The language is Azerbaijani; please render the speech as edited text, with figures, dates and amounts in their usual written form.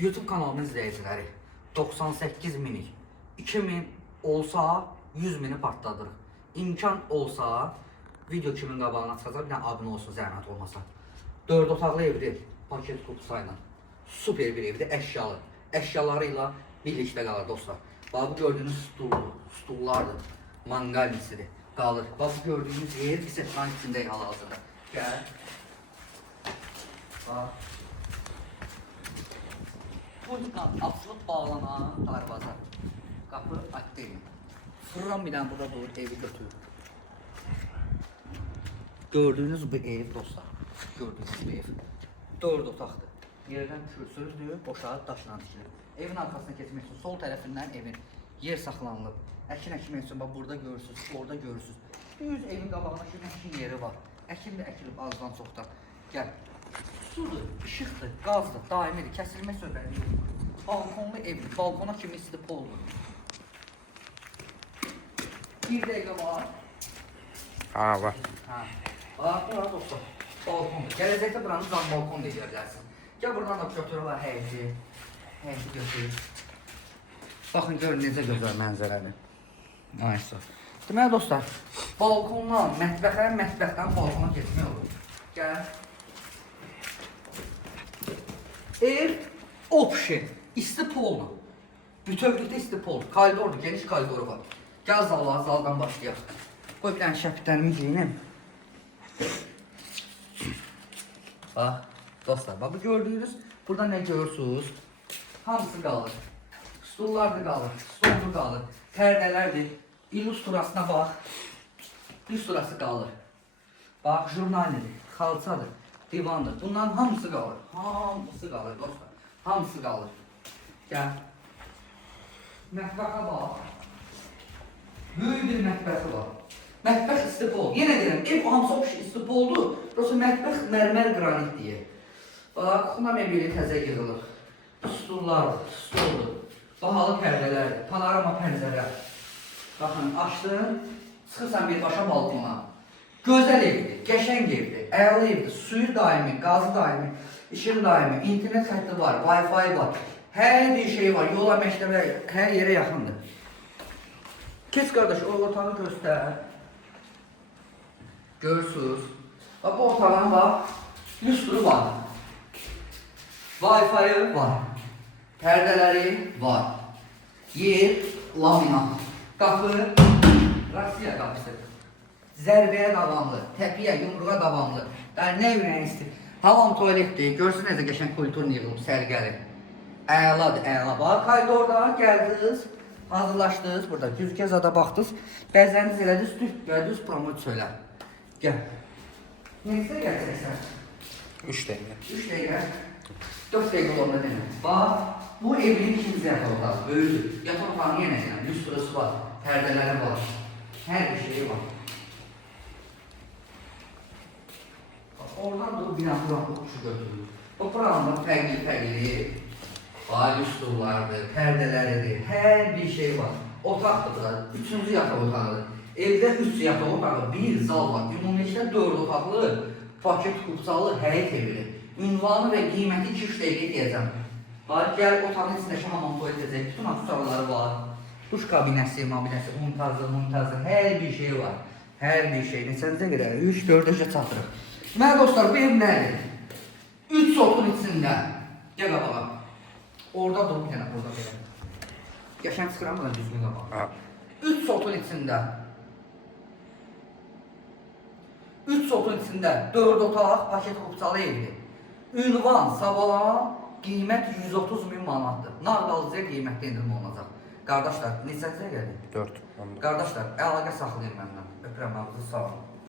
YouTube kanalının izləyiciləri 98 minik, 2000 olsa 100 mini partladırıq. İmkan olsa video kimin qabağına çıxacaq, bir dənə abunə olsun zəhmət olmasa. 4 otaqlı evdir, paket kutusayla. Super bir evdir, əşyalı. Əşyalarıyla birlikdə qalır dostlar. Bax bu gördüyünüz stullardır, manqalisidir, qalır. Bax bu gördüyünüz yer bisetkanın içindəyik hal-hazırda. Gəl. Bax. Furkan açılıb bağlanan darvaza. Qapı açdıyım. Fırran bir dənə burada durur, evi götürür. Gördüyünüz bu ev dostlar. Gördüyünüz bu ev. 4 otaqdır. Yerdən kürsüzdür, boşalıb daşla tikilir. Evin arxasına keçmək üçün sol tərəfindən evin yer saxlanılıb. Əkin əkmək üçün bax burada görürsünüz, orada görürsünüz. Düz evin qabağına ki, əkin yeri var. Əkin də əkilib azdan çoxdan. Gəl. Sudur, işıqdır, qazdır, daimidir, kəsilmə söhbəti yoxdur. Balkonlu evdir, balkona kimi isti poldur. Bir dəqiqə var. Ha var. Ha. Bax, bura dostlar, balkondur. Gələcəkdə buranı zam balkon deyə bilərsiniz. Gəl buradan da götürürlər həyəti. Həyəti götürür. Baxın, görün necə gözəl mənzərədir. Aysa. Deməli dostlar, balkondan, mətbəxdən balkona keçmək olur. Gəl. Ev option, isti poldur. Bütövlükdə isti poldur. Koridordur, geniş koridoru var. Gəl zaldan başlayaq. Qoy bir dənə şəpitlərimi giyinim. Bax, dostlar, bax bu gördüyünüz, burada nə görürsünüz? Hamısı qalır. Stullar da qalır, stoldur qalır, pərdələrdir. İllustrasına bax, illustrası qalır. Bax, jurnaldir, xalçadır, divandır. Bunların hamısı qalır, hamısı qalır dostlar, hamısı qalır. Gəl. Mətbəxə bax. Böyük bir mətbəxi var. Mətbəx istipol. Yenə deyirəm, ev hamısı istipoldur. Prosta mətbəx mərmər qranit deyir. Bax, xuna mebeli təzə yığılır. Stullar, stoldur. Bahalı pərdələrdir, panorama pəncərə. Baxın, açdın, çıxırsan birbaşa balkona. Gözəl evdir, qəşəng evdir, əla evdir. Suyu daimi, qazı daimi, işin daimi, internet xətti var, Wi-Fi var. Hər bir şey var, yola, məktəbə, hər yerə yaxındır. Keç qardaş, o otağı göstər. Görürsünüz. Bax, bu otağın bax, lüstru var. Wi-Fi var. Pərdələri var. Yer, laminat. Qapı, Rasiya qapısı. Zərbəyə davamlı, təpiyə, yumruğa davamlı. Yəni, nə ürəyən istəyir. Havam tualetdir, görsün necə qəşən kulturun yığılıb, sərgəli. Əladır, əla. Bax, koridorda gəldiniz, hazırlaşdınız, burada güzgə zada baxdınız. Bəzəriniz elədiniz, promot söylə. Gəl. Neçə gəlsəksən? 3 dəqiqə. 3 dəqiqə. 4 dəqiqə olanda demək. Bax, bu evin ikinci yataq otağı, böyüdür. Yataq otağını yenə deyəm, lüstrası var, pərdələri var, hər bir şeyi var. Oradan da bina buranı uçu götürülür. O buranın da fərqli, lüstrlardır, pərdələridir, hər bir şey var. Otaqdır da, 3-cü yataq otağıdır. Evdə 3 yataq otağı, bir zal var. Ümumilikdə 4 otaqlı, paket kutusalı həyət evidir. Ünvanı və qiyməti 2-3 dəqiqə deyəcəm. Bax, gəl otağın içindəki hamam tuvalet edəcək, bütün aksesuarları var. Duş kabinəsi, montazı, hər bir şey var. Hər bir şey, neçəncə qədər? 3-4-ə çatırıq. Deməli dostlar, bu ev nədir? 3 sotun içində. Gəl qabağa. Orada durub bir dənə, orada belə. Qəşən çıxıram da düzgün qabağa. 3 sotun içində. 3 sotun içində 4 otaq, paket kupçalı evdir. Ünvan, savalan, qiymət 130.000 manatdır. Nağdalıcıya qiymətli indirim olunacaq. Qardaşlar, neçəncə gəldi? 4. Qardaşlar, əlaqə saxlayın məndən. Öpürəm, ağzı sağ olun.